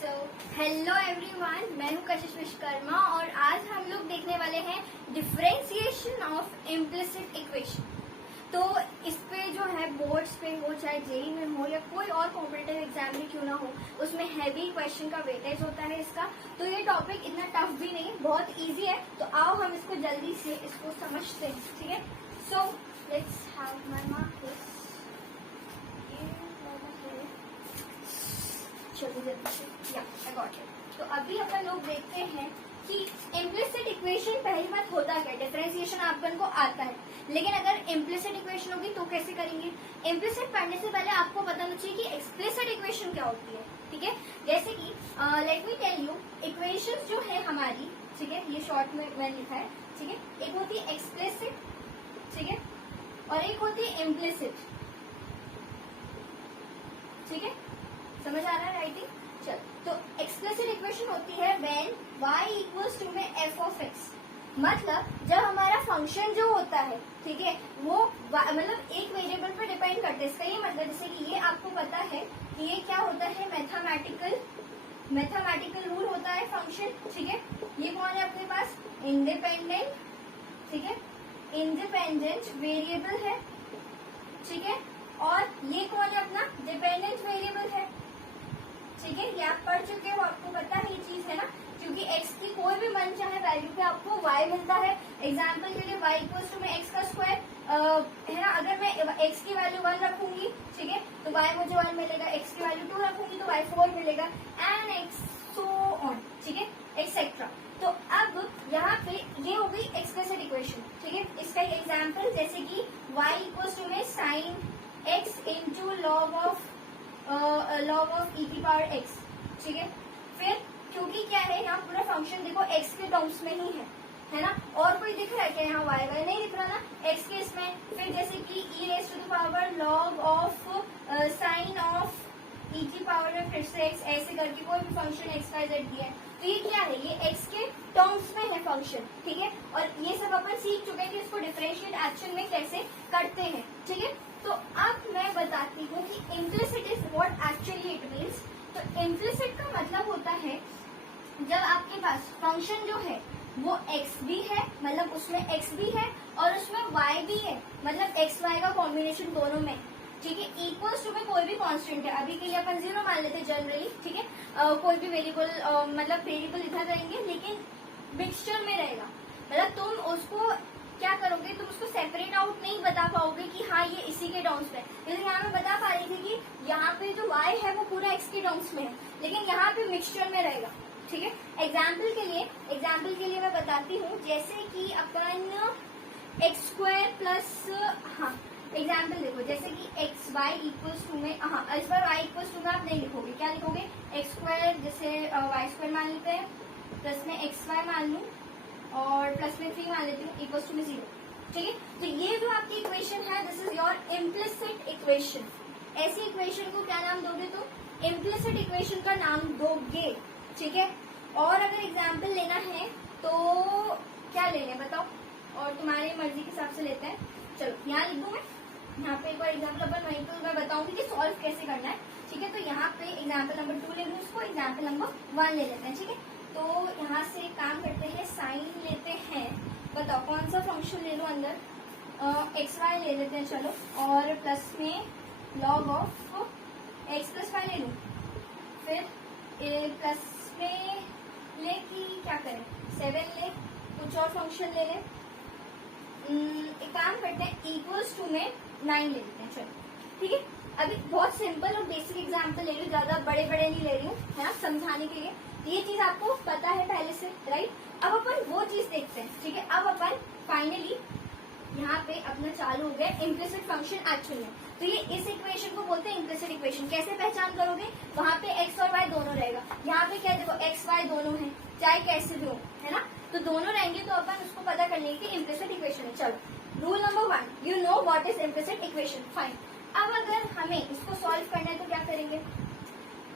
So hello everyone, मैं हूँ कशिश विश्वकर्मा और आज हम लोग देखने वाले हैं डिफरेंशिएशन ऑफ इम्प्लिसिट इक्वेशन। तो इस पे जो है बोर्ड्स पे हो, चाहे जेई में हो या कोई और कॉम्पिटिटिव एग्जाम में क्यों ना हो, उसमें हैवी क्वेश्चन का वेटेज होता है इसका। तो ये टॉपिक इतना टफ भी नहीं, बहुत इजी है। तो आओ हम इसको जल्दी से इसको समझते हैं, ठीक है। So let's have my markers. तो अभी अपन लोग देखते हैं कि इम्प्लिसिट इक्वेशन पहली बात होता क्या है। डिफरेंशिएशन अपन को आता है, लेकिन अगर इम्प्लिसिट इक्वेशन होगी तो कैसे करेंगे। इम्प्लिसिट पढ़ने से पहले आपको पता होना चाहिए कि एक्सप्लिसिट इक्वेशन क्या होती है, ठीक है। जैसे कि let me tell you, equations जो है हमारी, ठीक है, ये शॉर्ट में मैंने लिखा है, ठीक है। एक होती है एक्सप्लिसिट, ठीक है, और एक होती है इम्प्लिसिट, ठीक है। समझ आ रहा है राइटिंग? चल, तो एक्सप्लिसिट इक्वेशन होती है व्हेन y इक्वल्स टू में f ऑफ x। मतलब जब हमारा फंक्शन जो होता है, ठीक है, वो मतलब एक वेरिएबल पर डिपेंड करते हैं। इसका ये मतलब, जैसे कि ये आपको पता है कि ये क्या होता है, मैथमेटिकल रूल होता है फंक्शन, ठीक है। ये कौन है अपने पास, इंडिपेंडेंट, ठीक है, इंडिपेंडेंट वेरिएबल है, ठीक है। और ये कौन है अपना डिपेंडेंट वेरिएबल है, ठीक है। ये आप पढ़ चुके हो, आपको पता है ये चीज, है ना। क्योंकि x की कोई भी मन चाहे वैल्यू पे आपको y मिलता है। एग्जाम्पल के लिए y इक्वल्स टू में x का स्क्वायर, है ना। अगर मैं x की वैल्यू 1 रखूंगी, ठीक है, तो y मुझे 1 मिलेगा। x की वैल्यू 2 रखूंगी तो y 4 मिलेगा, एंड एक्स सो ऑन, ठीक है, एक्सेट्रा। तो अब यहाँ पे ये हो गई एक्सप्लिसिट इक्वेशन, ठीक है। इसका एग्जाम्पल जैसे कि y इक्वल्स टू में sine x into log of e की पावर x, ठीक है। फिर क्योंकि क्या है, यहाँ पूरा फंक्शन देखो x के टर्म्स में ही है ना। और कोई दिख रहा है क्या यहाँ, y नहीं दिख रहा ना, x के इसमें। फिर जैसे कि e raise to the power log of sine of e की पावर में फिर से x, ऐसे करके कोई भी फंक्शन x y z दिया है। तो ये क्या है, ये x के टर्म्स में है फंक्शन, ठीक है। और ये सब अपन सीख चुके हैं कि इसको डिफरेंशिएट एक्शन में कैसे करते हैं, ठीक है। तो अब मैं बताती हूँ कि implicit is what actually it means. तो इम्प्लिसिट का मतलब होता है जब आपके पास फंक्शन जो है वो x भी है, मतलब उसमें x भी है और उसमें y भी है, मतलब x y का कॉम्बिनेशन दोनों में, ठीक है। इक्वल्स टू में कोई भी कांस्टेंट है, अभी के लिए अपन 0 मान लेते हैं जनरली, ठीक है। कोई भी वेरिएबल मतलब वेरिएबल लिखा करेंगे, लेकिन मिक्सचर में रहेगा। मतलब तुम उसको क्या करोगे, तुम उसको सेपरेट आउट नहीं बता पाओगे कि हाँ ये इसी के टर्म्स में। जैसे यहाँ मैं बता पा रही थी कि यहाँ पे जो y है वो पूरा x के टर्म्स में है, लेकिन यहाँ पे मिक्सचर में रहेगा, ठीक है। एग्जाम्पल के लिए मैं बताती हूँ, जैसे कि अपन एक्स स्क्वायर प्लस, हाँ एग्जाम्पल देखो, जैसे कि एक्स वाई इक्वल्स टू में, हाँ इस बार वाई इक्वल्स टू में आप नहीं लिखोगे, क्या लिखोगे, एक्स स्क्वायर, जैसे वाई स्क्वायर मान लेते हैं, प्लस में एक्स वाई मान लूँ और प्लस में 3 मान लेती हूँ, इक्वल्स टू में 0, ठीक है। तो ये जो आपकी इक्वेशन है, this is your implicit equation. ऐसी इक्वेशन को क्या नाम दोगे, तो इम्प्लिसिट इक्वेशन का नाम दोगे, ठीक है। और अगर एग्जाम्पल लेना है तो क्या लेना है बताओ, और तुम्हारी मर्जी के हिसाब से लेते हैं। चलो यहाँ लिख दूं मैं, यहाँ पे एक बार एग्जाम्पल अपन वहीं तो मैं बताऊंगी कि सॉल्व कैसे करना है, ठीक है। तो यहाँ पे एग्जाम्पल नंबर 2 ले लूँ, इसको एग्जाम्पल नंबर 1 ले लेते हैं, ठीक है। तो यहाँ से काम करते हैं, साइन लेते हैं, बताओ कौन सा फंक्शन ले लूँ अंदर, एक्स वाई ले लेते हैं चलो, और प्लस में log of x plus y ले लूँ। फिर प्लस में ले कि क्या करें, 7 ले, कुछ और फंक्शन ले लें। एक काम करते हैं, इक्वल्स टू में 9 ले लेते हैं चलो, ठीक है। अभी बहुत सिंपल और बेसिक एग्जाम्पल ले रही हूँ, ज्यादा बड़े बड़े नहीं ले रही हूँ, है ना, समझाने के लिए। ये चीज आपको पता है पहले से, राइट। अब अपन वो चीज देखते हैं, ठीक है। अब अपन फाइनली यहाँ पे अपना चालू हो गया इम्प्लिसिट फंक्शन एक्चुअल में। तो ये इस इक्वेशन को बोलते हैं इम्प्लिसिट इक्वेशन। कैसे पहचान करोगे, वहाँ पे x और y दोनों रहेगा। यहाँ पे क्या देखो, x y दोनों है, चाहे कैसे भी हो, है ना। तो दोनों रहेंगे तो अपन उसको पता कर लेंगे कि इम्प्लिसिट इक्वेशन है। चलो rule number 1, you know what is implicit equation, fine. अब अगर हमें इसको सॉल्व करना है तो क्या करेंगे,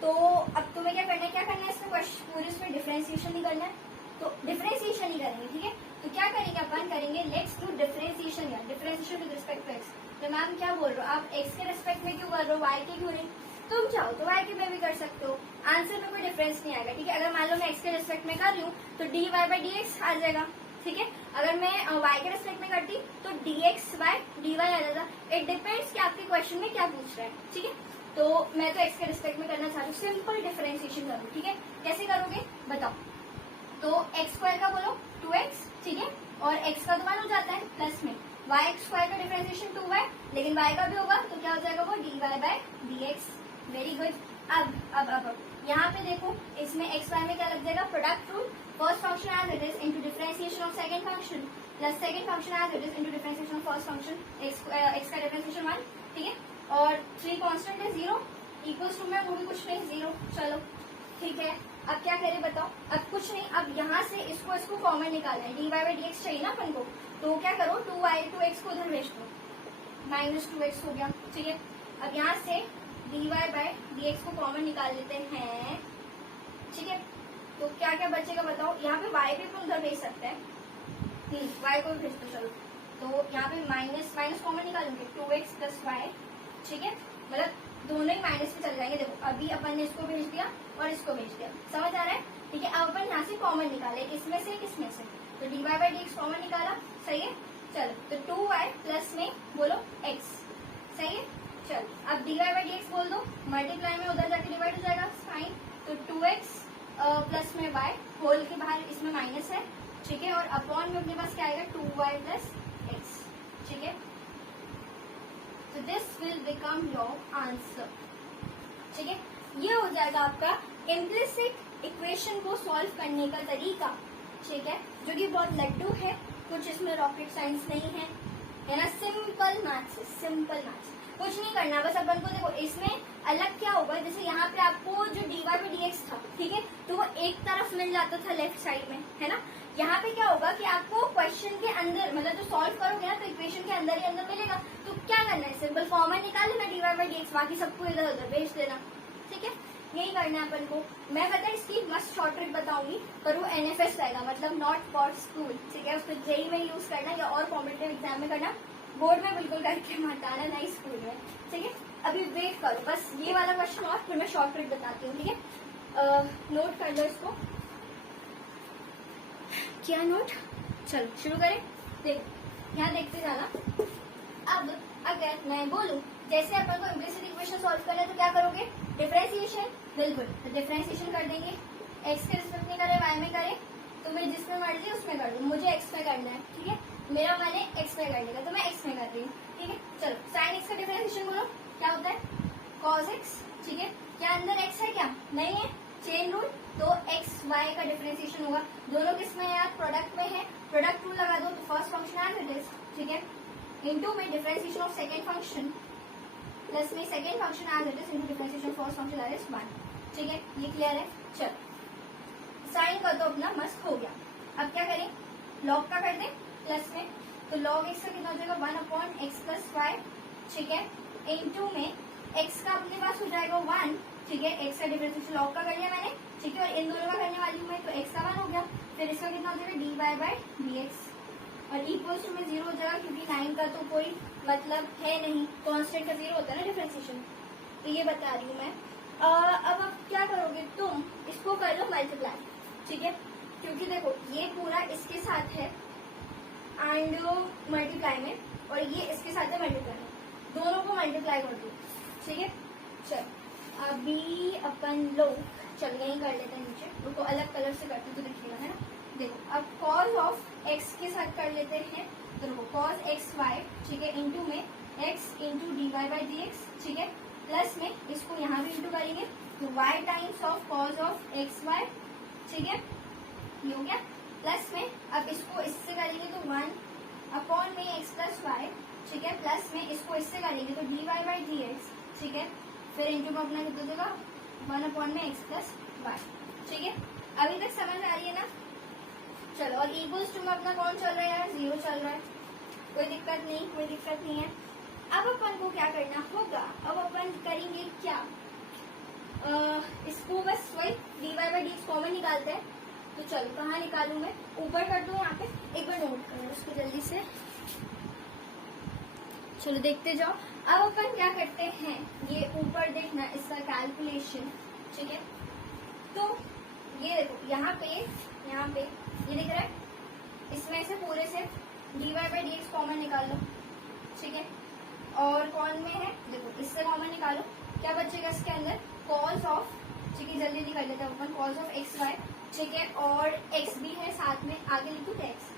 तो अब तुम्हें क्या करना है, इसमें पूरी इसमें डिफरेंशिएशन ही करना है, तो डिफरेंशिएशन ही करेंगे, ठीक है। तो क्या करेंगे, अपन करेंगे लेट्स डू डिफरेंशिएशन, या differentiation with respect to x. तो मैम क्या बोल रहे हो आप, एक्स के रिस्पेक्ट में क्यों कर रहे हो, वाई के क्यों नहीं। तुम चाहो तो वाई के में भी कर सकते हो, आंसर में कोई डिफरेंस नहीं आएगा, ठीक है। अगर मान लो मैं एक्स के रिस्पेक्ट में कर रही हूँ तो D Y by D X आ जाएगा, ठीक है। अगर मैं वाई के रिस्पेक्ट में करती तो D X by D Y आ जाता। इट डिपेंड्स कि आपके क्वेश्चन में क्या पूछ रहे हैं, ठीक है। तो मैं तो एक्स के रिस्पेक्ट में करना चाहती हूँ, सिंपल डिफरेंशिएशन करूँ, ठीक है। कैसे करोगे बताओ। तो एक्स स्क्वायर का बोलो 2x, ठीक है, और x का तो 1 हो जाता है, प्लस में वाई स्क्वायर का डिफरेंशिएशन 2y, लेकिन y का भी होगा तो क्या हो जाएगा वो dy by dx। Very good. अब यहाँ पे देखो, इसमें x y में क्या लग जाएगा, product rule, first function as it is into differentiation of second function plus second function as it is into differentiation of first function, x का डिफरेंशिएशन 1, ठीक है, और 3 कांस्टेंट है 0 इक्वल्स टू में वो भी कुछ नहीं 0। चलो ठीक है, अब क्या करें बताओ। अब कुछ नहीं, अब यहाँ से इसको कॉमन निकालना है, d Y by D x चाहिए ना अपन को, तो क्या करो 2x को उधर भेज दो, -2x हो गया, ठीक है। अब यहाँ से d Y by D x को कॉमन निकाल लेते हैं, ठीक है। तो क्या क्या बचेगा बताओ। यहाँ पे y भी अपन उधर भेज सकते हैं, y को भी भेज दो। चलो तो यहाँ पे माइनस कॉमन निकालेंगे 2x प्लस वाई, ठीक है, मतलब दोनों ही माइनस में चल जाएंगे। देखो अभी अपन ने इसको भेज दिया और इसको भेज दिया, समझ आ रहा है, ठीक है। अब अपन यहाँ से कॉमन निकाले, इसमें से किसमें से, तो D Y by D x common निकाला, सही है। चलो तो 2y प्लस में बोलो x, सही है। चलो अब d Y by D x बोल दो, मल्टीप्लाई में उधर जाके डिवाइड हो जाएगा, फाइन। तो 2x प्लस में y, होल के बाहर इसमें माइनस है, ठीक है, और अपॉन में अपने पास क्या आएगा 2y प्लस x, ठीक है। तो this will become your answer, ठीक है। ये हो जाएगा आपका इम्प्लिसिट इक्वेशन को सॉल्व करने का तरीका, ठीक है, जो कि बहुत लड्डू है, कुछ इसमें रॉकेट साइंस नहीं है ना, सिंपल मैथ्स, सिंपल मैथ्स, कुछ नहीं करना बस अपन को। देखो इसमें अलग क्या होगा, जैसे यहाँ पे आपको जो d Y by D x था, ठीक है, तो वो एक तरफ मिल जाता था लेफ्ट साइड में, है ना। यहाँ पे क्या होगा कि आपको क्वेश्चन के अंदर, मतलब जो सॉल्व करोगे ना तो इक्वेशन के अंदर ही अंदर मिलेगा। तो क्या करना है, सिंपल फॉर्मूला निकाल लेना d Y by D x, बाकी सबको इधर उधर भेज देना, ठीक है। यही करना है अपन को। मैं पता है इसकी मस्त शॉर्ट ट्रिक बताऊंगी, पर वो NFS रहेगा, मतलब नॉट फॉर स्कूल, ठीक है। उसको जेई में यूज करना या और कॉम्पिटेटिव एग्जाम में करना, बोर्ड में बिल्कुल करके मत आना, नहीं स्कूल में, ठीक है। अभी वेट करो बस ये वाला क्वेश्चन और फिर मैं शॉर्ट ट्रिक बताती हूँ, ठीक है। नोट कर लो इसको, क्या नोट। चलो शुरू करें। देखो यहाँ देखते जाना। अब अगर मैं बोलूं जैसे अपन को इम्प्लिसिट इक्वेशन सॉल्व करना है तो क्या करोगे, डिफरेंशिएशन, बिल्कुल, तो डिफरेंशिएशन कर देंगे। एक्स के रिस्पेक्ट में करे, वाई में करे, तो मैं जिसमें मर्जी उसमें कर दूँ, मुझे एक्स में करना है, ठीक है। मेरा मन है एक्स में करने का, तो मैं एक्स में कर रही हूँ, ठीक है। चलो साइन एक्स का डिफरेंशिएशन बोलो, क्या होता है, कॉस एक्स, ठीक है। क्या अंदर एक्स है, क्या नहीं है, चेन रूल, तो एक्स वाई का डिफरेंशिएशन होगा। दोनों किसमें है यार, प्रोडक्ट में है, प्रोडक्ट रूल लगा दो, तो first function as it is, ठीक है, इनटू में differentiation of second function plus में second function as it is into differentiation of first function as it is 1, ठीक है। ये क्लियर है। चलो साइन का तो अपना मस्त हो गया। अब क्या करें, लॉग का कर दें प्लस में, तो लॉग एक्स का कितना हो जाएगा 1/x प्लस वाई, ठीक है, इनटू में एक्स का अपने पास हो जाएगा 1, ठीक है। एक्स का डिफरेंशिएशन लॉग का कर लिया मैंने, ठीक है, और इन दोनों का करने वाली हूँ मैं, तो एक्स का 1 हो गया, फिर इसका कितना हो जाएगा d Y by D x, और इक्वल्स टू में 0 हो जाएगा, क्योंकि 9 का तो कोई मतलब है नहीं, कांस्टेंट का 0 होता है ना डिफरेंशिएशन, तो ये बता रही हूँ मैं। अब क्या करोगे तुम, इसको कर लो मल्टीप्लाई, ठीक है, क्योंकि देखो ये पूरा इसके साथ है एंड मल्टीप्लाई में, और ये इसके साथ है मल्टीप्लाई में, दोनों को मल्टीप्लाई कर दो, ठीक है। चल अभी अपन लोग चल यही कर लेते हैं नीचे, उनको अलग कलर से करते तो दिखेगा, है ना। देखो अब कॉस ऑफ एक्स के साथ कर लेते हैं, तो देखो कॉस एक्स वाई, ठीक है, इंटू में x into d Y by D x, ठीक है, प्लस में इसको यहाँ भी इंटू करेंगे, तो y times of cos of x y, ठीक है, ये हो गया, प्लस में अब इसको इससे करेंगे तो 1/में एक्स प्लस वाई, ठीक है, प्लस में इसको इससे करेंगे तो D Y by D x, ठीक है, फिर इंटू में अपना कितना देगा 1/में एक्स प्लस वाई, ठीक है। अभी तक समझ आ रही है ना। चलो और इक्वल्स टू में अपना कौन चल रहा है यार, 0 चल रहा है, कोई दिक्कत नहीं, कोई दिक्कत नहीं है। अब अपन को क्या करना होगा, अब अपन करेंगे क्या, इसको बस वही d Y by D x common निकालते हैं, तो चलो कहाँ निकालूं मैं, ऊपर कर दूं, यहाँ पे एक बार नोट करो उसको जल्दी से, चलो देखते जाओ। अब अपन क्या करते हैं, ये ऊपर देखना इसका कैलकुलेशन, ठीक है। तो ये देखो यहाँ पे ये दिख रहा है, इसमें से पूरे से dy/dx कॉमन निकाल लो, ठीक है। और कौन में है देखो, इससे कॉमन निकालो, क्या बचेगा इसके अंदर, कॉस ऑफ, ठीक है, जल्दी कर लेते हैं अपन, कॉस ऑफ एक्स वाई, ठीक है, और एक्स भी है साथ में, आगे लिखूं एक्स,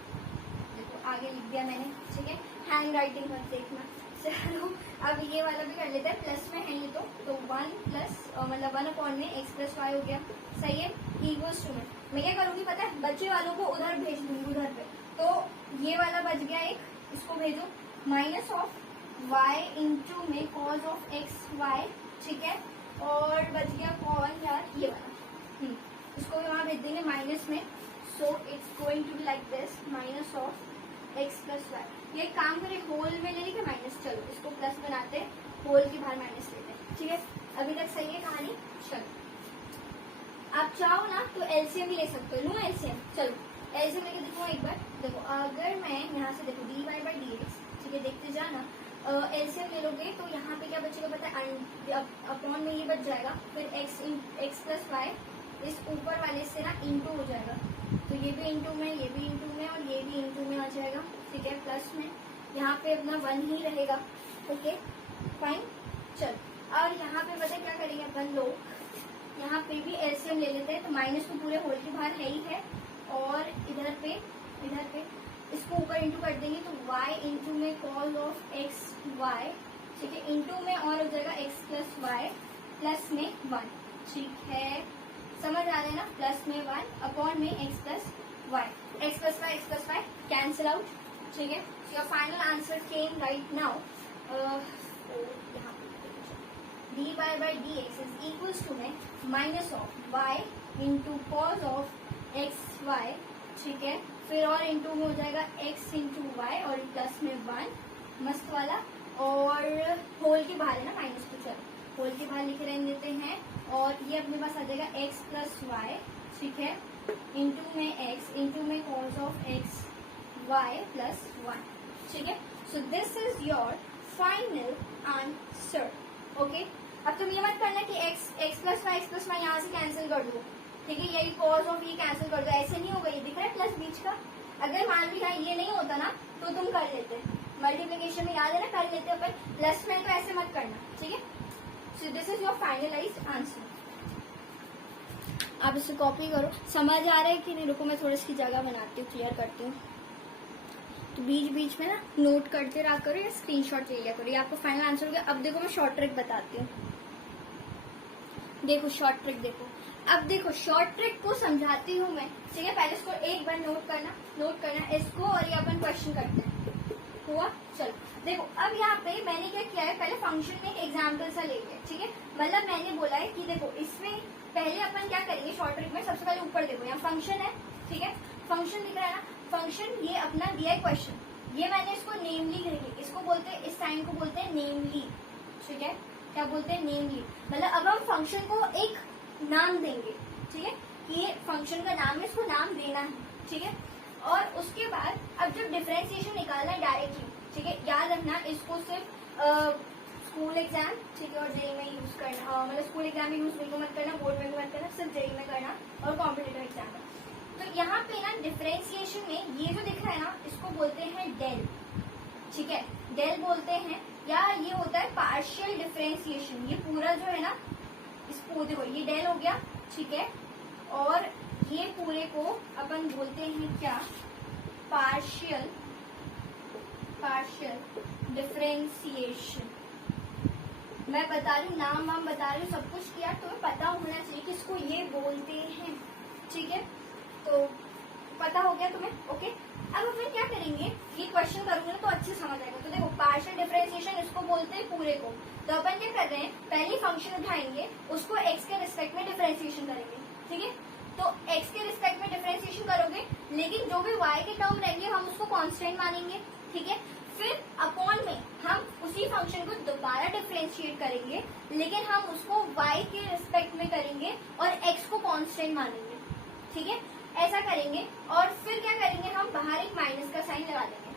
देखो आगे लिख दिया मैंने, ठीक है, हैंड राइटिंग मत देखना। चलो अब ये वाला भी कर लेते हैं, प्लस में है ये तो 1 प्लस मतलब 1 में एक्स प्लस वाई हो गया, सही है, इक्वल्स टू में मैं क्या करूंगी पता है, बच्चे वालों को उधर भेज दूंगी उधर पे, तो ये वाला बच गया एक, इसको भेजो, माइनस ऑफ y इंटू में कॉस ऑफ एक्स वाई, ठीक है, और बच गया कौन यार, ये वाला, इसको भी वहां भेज देंगे माइनस में, so it's going to be like this, minus of x plus y. ये काम करें, होल में ले लिखे माइनस, चलो इसको प्लस बनाते हैं, होल के बाहर माइनस लेते हैं, ठीक है, अभी तक सही है कहानी। चलो आप चाहो ना तो एलसीएम भी ले सकते हो, लो एलसीएम, चलो एलसीएम लेके देखो एक बार, देखो अगर मैं यहाँ से देखो dy/dx, ठीक है, देखते जाना, एलसीएम ले लोगे तो यहाँ पे क्या बचेगा पता है, अपॉन में ये बच जाएगा, फिर एक्स प्लस वाई इस ऊपर वाले से ना इंटू हो जाएगा, तो ये भी इंटू में, ये भी इंटू में, और ये भी इंटू में आ जाएगा, ठीक है, प्लस में यहाँ पे अपना 1 ही रहेगा, ओके फाइन। चल और यहाँ पे पता क्या करेंगे अपन लोग, यहाँ पे भी एलसीएम ले लेते हैं, तो माइनस तो पूरे होल के बाहर है ही है, और इधर पे इसको ऊपर इंटू कर देंगे, तो y इंटू में कॉस ऑफ एक्स वाई, ठीक है, इंटू में और हो जाएगा एक्स प्लस वाई, प्लस में 1, ठीक है, समझ आ रहा है ना, प्लस में 1 अपॉन में x plus y, x plus y cancel out, ठीक है, your final answer came right now, यहाँ dy/dx इज इक्वल्स टू में minus of y into cos of x y, ठीक है, फिर और इंटू में हो जाएगा x इंटू वाई, और प्लस में 1 मस्त वाला, और होल के बाहर है ना माइनस, तो चलो होल के बाहर लिखे रहने देते हैं, और ये अपने पास आ जाएगा x प्लस वाई, ठीक है, इंटू में x इंटू में cos of x Y plus 1, ठीक है। So this is your final answer, okay. अब तुम ये मत करना कि x प्लस वाई यहाँ से कैंसिल कर दो, ठीक है, यही कॉस ऑफ ये कैंसिल कर दो, ऐसे नहीं होगा, ये दिख रहा है प्लस बीच का, अगर मान लो ये नहीं होता ना तो तुम कर लेते, मल्टीप्लिकेशन में याद है ना कर लेते अपन, प्लस में तो ऐसे मत करना, ठीक है। So this is your finalised answer, आप इसे कॉपी करो, समझ आ रहा है कि नहीं, रुको मैं थोड़ी इसकी जगह बनाती हूँ, क्लियर करती हूँ, तो बीच बीच में ना नोट करते रहा करो या स्क्रीनशॉट ले लिया करो, ये आपको फाइनल आंसर हो गया। अब देखो मैं शॉर्ट ट्रिक बताती हूँ, देखो शॉर्ट ट्रिक देखो, अब देखो शॉर्ट ट्रिक को समझाती हूँ मैं, ठीक है, पहले इसको एक बार नोट करना इसको, और ये अपन क्वेश्चन करते हैं, हुआ, चलो देखो अब यहाँ पे मैंने क्या किया है, पहले फंक्शन में एक एग्जाम्पल सा ले लिया, ठीक है, मतलब मैंने बोला है कि देखो इसमें पहले अपन क्या करेंगे शॉर्ट ट्रिक में, सबसे पहले ऊपर देखो यहाँ फंक्शन है, ठीक है, फंक्शन दिख रहा है ना, फंक्शन ये अपना दिया है क्वेश्चन, ये मैंने इसको नेमली लिखी, इसको बोलते हैं, इस साइन को बोलते हैं नेमली, ठीक है, क्या बोलते हैं नेमली, मतलब अब हम फंक्शन को एक नाम देंगे, ठीक है, ये फंक्शन का नाम है, इसको नाम देना है, ठीक है, और उसके बाद अब जब डिफरेंशिएशन निकालना है डायरेक्टली, ठीक है, याद रखना इसको सिर्फ स्कूल एग्जाम, ठीक है, और जेई में यूज करना, मतलब स्कूल एग्जाम में यूज बिल्कुल मत करना, बोर्ड में भी मत करना, सिर्फ जेई में करना, और कॉम्पिटिटिव एग्जाम में। तो यहाँ पे ना डिफरेंशिएशन में ये जो दिख रहा है ना, इसको बोलते हैं डेल, ठीक है, डेल बोलते हैं, या ये होता है पार्शियल डिफरेंशिएशन, ये पूरा जो है ना, इसको देखो ये डेल हो गया, ठीक है, और ये पूरे को अपन बोलते हैं क्या, पार्शियल डिफरेंशिएशन। मैं बता रही हूँ, नाम वाम बता रही हूँ, सब कुछ किया, तुम्हें पता होना चाहिए कि इसको ये बोलते हैं, ठीक है, तो पता हो गया तुम्हें, ओके। अब अपन क्या करेंगे, ये क्वेश्चन करूंगे तो अच्छे समझ आएगा, तो देखो पार्शियल डिफरेंशिएशन इसको बोलते हैं पूरे को, तो अपन क्या कर रहे हैं, पहले फंक्शन उठाएंगे, उसको एक्स के रिस्पेक्ट में डिफरेंशिएशन करेंगे, ठीक है, तो एक्स के रिस्पेक्ट में डिफरेंशिएशन करोगे, लेकिन जो भी वाई के टर्म रहेंगे हम उसको कांस्टेंट मानेंगे, ठीक है, फिर अपॉन में हम उसी फंक्शन को दोबारा डिफरेंशिएट करेंगे, लेकिन हम उसको वाई के रिस्पेक्ट में करेंगे और एक्स को कांस्टेंट मानेंगे, ठीक है, ऐसा करेंगे, और फिर क्या करेंगे, हम बाहर एक माइनस का साइन लगा देंगे,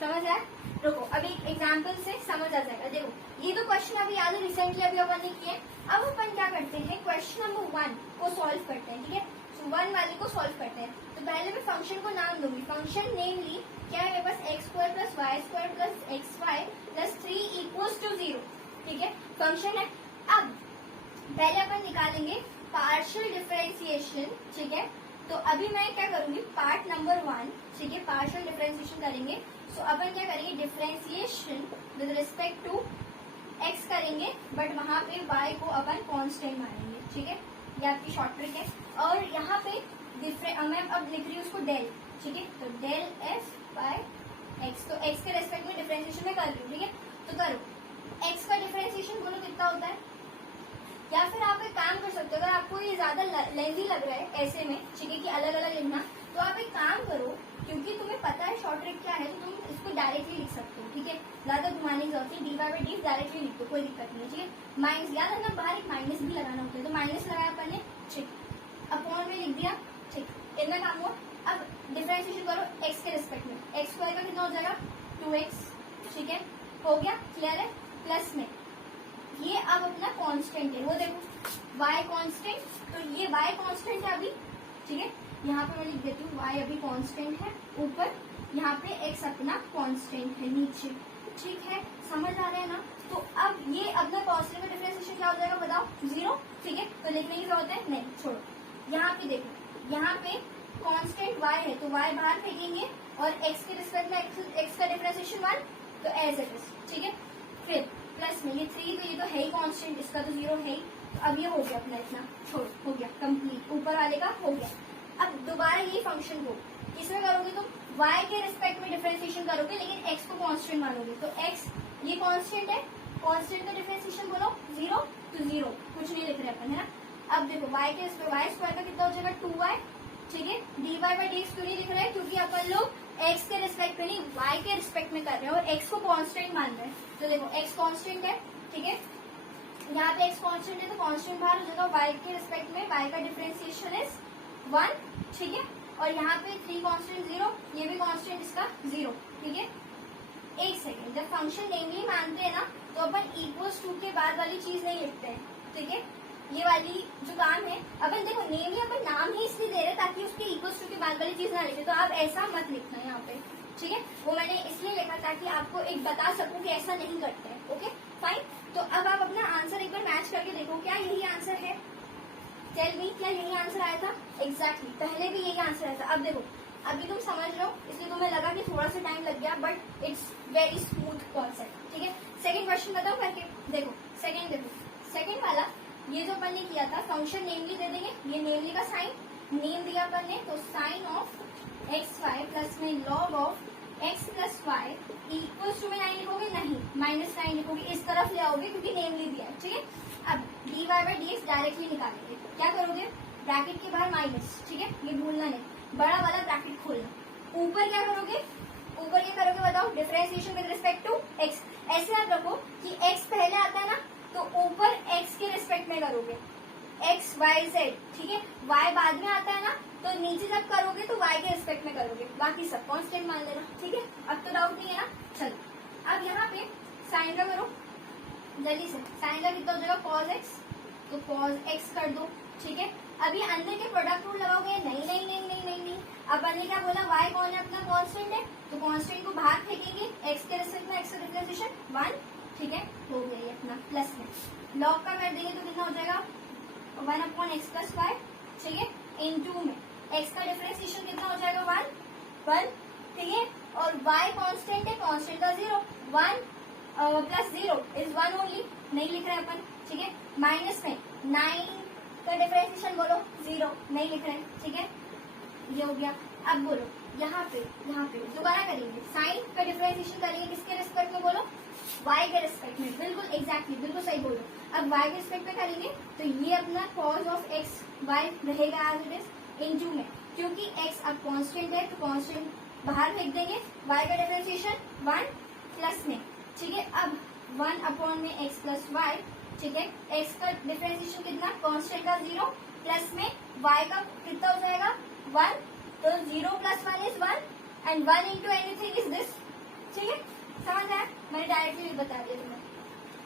समझ आया, रुको अभी एक एग्जाम्पल से समझ आ जाएगा। देखो ये तो क्वेश्चन अभी याद है, रिसेंटली अभी अपन ने किए, अब अपन क्या करते हैं, क्वेश्चन नंबर 1 को सॉल्व करते हैं, ठीक है। तो 1 वाले को सॉल्व करते हैं। तो पहले मैं फंक्शन को नाम दूंगी। फंक्शन नेमली क्या है मेरे पास, X square plus Y square plus X Y plus 3 equals to 0, ठीक है, फंक्शन है। अब पहले अपन निकालेंगे पार्शियल डिफरेंशिएशन, ठीक है। तो अभी मैं क्या करूंगी, पार्ट नंबर 1, ठीक है, पार्शियल डिफरेंशिएशन करेंगे। सो अपन क्या करेंगे, differentiation with respect to x करेंगे, बट वहां पे वाई को अपन कांस्टेंट मानेंगे, ठीक है। ये आपकी शॉर्ट ट्रिक है। और यहाँ पे मैं अब लिख रही हूँ उसको डेल, ठीक है। तो डेल एफ बाय एक्स, तो एक्स के रेस्पेक्ट में डिफरेंशिएशन में कर रही हूँ, ठीक है। तो करो, एक्स का डिफरेंशिएशन बोलो कितना होता है। या फिर आप एक काम कर सकते हो, अगर आपको ये ज्यादा लेंथी लग रहा है ऐसे में, ठीक है, कि अलग अलग लिखना, तो आप एक काम करो, क्योंकि तुम्हें पता है शॉर्ट ट्रिक क्या है, तो तुम इसको डायरेक्टली लिख सकते हो, ठीक है। ज्यादा घुमाने की जरूरत नहीं, d Y by d directly लिख दो, कोई दिक्कत नहीं है, ठीक है। माइनस याद रखना, बाहर एक माइनस भी लगाना होता है, तो माइनस लगाया अपन ने, ठीक, अपॉन में लिख दिया, ठीक, इतना काम हुआ। अब डिफरेंशिएशन करो एक्स के रिस्पेक्ट में, एक्स स्क्वायर का कितना हो जाएगा 2x, ठीक है, हो गया, क्लियर है। प्लस में ये अब अपना कांस्टेंट है, वो देखो y कांस्टेंट, तो ये y कांस्टेंट है अभी, ठीक है। यहाँ पे मैं लिख देती हूँ y अभी कांस्टेंट है ऊपर, यहाँ पे x अपना कांस्टेंट है नीचे, ठीक है, समझ आ रहा है ना। तो अब ये अपना कांस्टेंट का डिफरेंशिएशन क्या हो जाएगा बताओ, 0, ठीक है। तो लिखने की जरूरत है नहीं, छोड़ो। यहाँ पे देखो, यहाँ पे कांस्टेंट y है, तो y बाहर फेंकेंगे, और x के रिस्पेक्ट में x का डिफरेंशिएशन 1, तो एज इट इज, ठीक है। फिर प्लस में ये 3, तो ये तो है ही कांस्टेंट, इसका तो 0 है ही। तो अब ये हो गया अपना, इतना छोड़, हो गया कंप्लीट, ऊपर वाले का हो गया। अब दोबारा ये फंक्शन को किसमें करोगे तुम, y के रिस्पेक्ट में डिफरेंशिएशन करोगे, लेकिन x को कांस्टेंट मानोगे। तो x ये कांस्टेंट है, कांस्टेंट का डिफरेंशिएशन बोलो 0, तो 0 कुछ नहीं लिख रहे अपन, है ना। अब देखो y के y स्क्वायर का कितना हो जाएगा 2y, ठीक है। डी वाई बाई डी क्यों नहीं लिख रहे हैं, क्योंकि अपन लोग x के रिस्पेक्ट में नहीं y के रिस्पेक्ट में कर रहे हैं, और x को कांस्टेंट मान रहे हैं। तो देखो x कांस्टेंट है, ठीक है, यहाँ पे x कांस्टेंट है, तो कांस्टेंट बाहर हो जाएगा, y के रिस्पेक्ट में y का डिफरेंशिएशन इज 1, ठीक है। और यहाँ पे 3 कांस्टेंट 0, ये भी कांस्टेंट इसका 0, ठीक है। एक सेकेंड, जब फंक्शन नेमली मानते हैं ना, तो अपन इक्वल्स टू के बाद वाली चीज नहीं लिखते हैं, ठीक है। ये वाली जो काम है, अपन देखो नेमली अपन नाम ही इसलिए दे रहे हैं ताकि उसके इक्वल्स टू के बाद वाली चीज ना लिखे, तो आप ऐसा मत लिखना यहाँ पे, ठीक है। वो मैंने इसलिए लिखा ताकि आपको एक बता सकूं कि ऐसा नहीं करते हैं, ओके फाइन। तो अब आप अपना आंसर एक बार मैच करके देखो, क्या यही आंसर है, टेल मी, क्या यही आंसर आया था, एग्जैक्टली, पहले भी यही आंसर आया था। अब देखो, अभी तुम समझ रहे हो, इसलिए तुम्हें लगा कि थोड़ा सा टाइम लग गया, but it's very smooth concept, ठीक है। सेकंड क्वेश्चन बताओ करके देखो, सेकंड वाला, ये जो अपन ने किया था, फंक्शन नेमली दे देंगे, ये नेमली का साइन नेम दिया अपन ने, तो sine of x Y plus में log of x plus Y equals to में 9 लिखोगे, नहीं -9 लिखोगे, इस तरफ ले आओगे क्योंकि नेमली दिया है, ठीक है। अब d Y by D x directly निकालेंगे, क्या करोगे, ब्रैकेट के बाहर माइनस, ठीक है, ये भूलना नहीं, बड़ा वाला ब्रैकेट खोलना, ऊपर क्या करोगे, ऊपर क्या करोगे बताओ, differentiation with respect to x. ऐसे याद रखो कि एक्स पहले आता है ना, तो ऊपर एक्स के रिस्पेक्ट में करोगे, एक्स वाई जेड, ठीक है। वाई बाद में आता है ना, तो नीचे जब करोगे तो वाई के रिस्पेक्ट में करोगे, बाकी सब कांस्टेंट मान लेना, ठीक है। अब तो डाउट नहीं है ना, चलो। अब यहाँ पे साइन का करो जल्दी से, साइन का कितना हो जाएगा cos x, तो cos x कर दो, ठीक है। अभी अंदर के प्रोडक्ट रूल लगाओगे, नहीं नहीं नहीं नहीं नहीं नहीं, अपन ने क्या बोला, y कौन है अपना, कांस्टेंट है, तो कांस्टेंट को बाहर फेंकेंगे, x के रिस्पेक्ट में x का डिफरेंशिएशन 1, ठीक है, हो गया ये अपना। प्लस में लॉग का कर देंगे तो कितना हो जाएगा 1/x प्लस वाई, ठीक है, इनटू में x का डिफरेंशिएशन कितना हो जाएगा 1, ठीक है। और y कांस्टेंट है, कांस्टेंट का 0, 1 प्लस 0 इज 1 ओनली, नहीं लिख रहे अपन, ठीक है। माइनस में 9 का डिफरेंशिएशन बोलो 0, नहीं लिख रहे, ठीक है, ये हो गया। अब बोलो यहाँ पे दोबारा करेंगे, साइन का डिफरेंशिएशन करेंगे किसके रिस्पेक्ट में बोलो, y के रिस्पेक्ट में, बिल्कुल एग्जैक्टली, बिल्कुल सही बोलो। अब y के रिस्पेक्ट में करेंगे तो ये अपना cos ऑफ x y रहेगा एज इट इज, इनटू में, क्योंकि x अब कांस्टेंट है तो कांस्टेंट बाहर फेंक देंगे, y का डिफरेंशिएशन 1 प्लस में, ठीक है। अब 1 में x प्लस वाई, ठीक है, x का डिफरेंशिएशन कितना, कांस्टेंट का 0 प्लस में y का कितना हो जाएगा 1, तो 0 plus 1 is 1 and 1 into anything is this, ठीक है, समझ आया, मैंने डायरेक्टली बता दिया तुम्हें।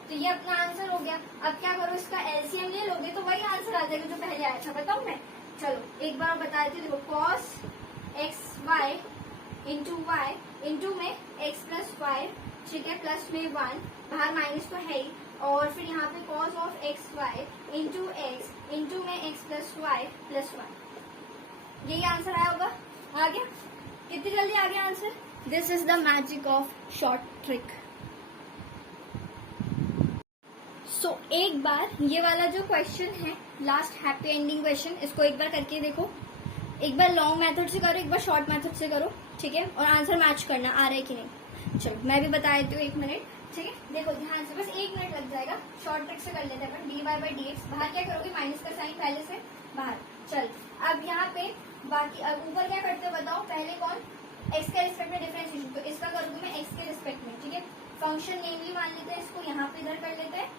तो ये अपना आंसर हो गया। अब क्या करो, इसका एलसीएम ले लोगे तो वही आंसर आंसर आ जाएगा जो पहले आया था। बताऊं मैं? चलो एक बार बता देती हूँ। देखो cos x y into y into में एक्स प्लस वाई, ठीक है, प्लस में 1, बाहर माइनस तो है ही, और फिर यहाँ पे cos of x y into x into में एक्स प्लस वाई प्लस 1। यही आंसर आया होगा। आ गया? कितनी जल्दी आ गया answer? This is the magic of short trick. So एक बार ये वाला जो क्वेश्चन है लास्ट हैप्पी एंडिंग क्वेश्चन, इसको एक बार करके देखो। एक बार लॉन्ग मेथड से करो, एक बार शॉर्ट मेथड से करो, ठीक है, और आंसर मैच करना आ रहा है कि नहीं। चलो मैं भी बता देती हूँ, 1 मिनट, ठीक है। देखो ध्यान से, बस 1 मिनट लग जाएगा। शॉर्ट ट्रिक से कर लेते हैं। D Y by D x, बाहर क्या करोगे? माइनस का साइन पहले से बाहर। चल अब यहाँ पे बाकी, अब ऊपर क्या करते हो बताओ? पहले कौन? एक्स के रिस्पेक्ट में डिफरेंशिएशन, तो इसका करूंगी मैं एक्स के रिस्पेक्ट में, ठीक है। फंक्शन नेमली मान लेते हैं इसको, यहाँ पे इधर कर लेते हैं,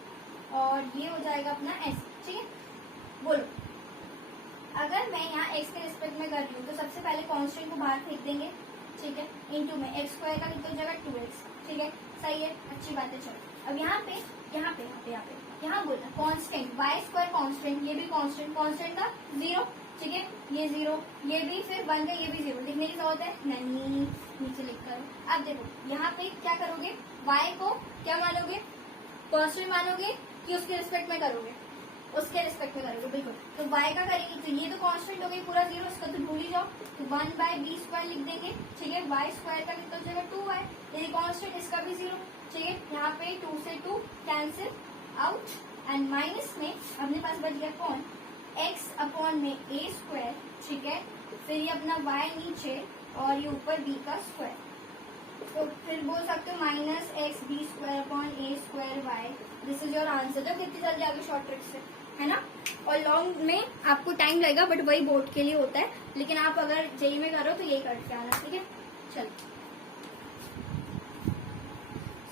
और ये हो जाएगा अपना एस, ठीक है। बोलो, अगर मैं यहाँ एक्स के रिस्पेक्ट में कर रही हूँ तो सबसे पहले कांस्टेंट को बाहर फेंक देंगे, ठीक है, इनटू में एक्स स्क्वायर का कितना हो जाएगा? 2x, ठीक है, सही है, अच्छी बात है। चलो अब यहाँ पे यहाँ बोलना कांस्टेंट वाई स्क्वायर कांस्टेंट, ये भी कांस्टेंट, कांस्टेंट का 0, ठीक है, ये 0, ये भी फिर 1 का, ये भी 0, लिखने की जरूरत है नहीं, नीचे लिख करो। अब देखो यहाँ पे क्या करोगे? y को क्या मानोगे? कांस्टेंट मानोगे कि उसके रिस्पेक्ट में करोगे? उसके रिस्पेक्ट में करोगे, बिल्कुल। तो y का करेंगे तो ये तो कांस्टेंट हो गई पूरा 0, इसका तो भूल ही जाओ, तो 1 बाय बी स्क्वायर लिख देंगे, ठीक है। वाई स्क्वायर का कितना हो जाएगा? 2y, ये कांस्टेंट, इसका भी 0, ठीक है। यहाँ पे 2 से 2 कैंसिल आउट, एंड माइनस में अपने पास बच गया कौन? x अपॉन में a स्क्वायर, ठीक है, फिर ये अपना y नीचे और ये ऊपर b का स्क्वायर, तो फिर बोल सकते हो minus x b square upon a square y. This is your answer. तो कितनी जल्दी आगे शॉर्ट ट्रिक से, है ना। और लॉन्ग में आपको टाइम लगेगा, बट वही बोर्ड के लिए होता है, लेकिन आप अगर जेई में करो तो यही करके आना, ठीक है। चलो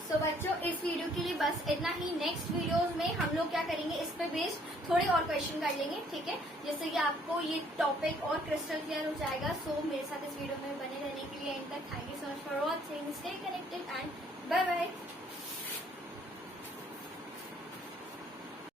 सो बच्चों, इस वीडियो के लिए बस इतना ही। नेक्स्ट वीडियोस में हम लोग क्या करेंगे, इस पे बेस्ड थोड़े और क्वेश्चन कर लेंगे, ठीक है, जिससे कि आपको ये टॉपिक और क्रिस्टल क्लियर हो जाएगा। सो मेरे साथ इस वीडियो में बने रहने के लिए एंड तक thank you so much for watching. Stay connected and bye bye.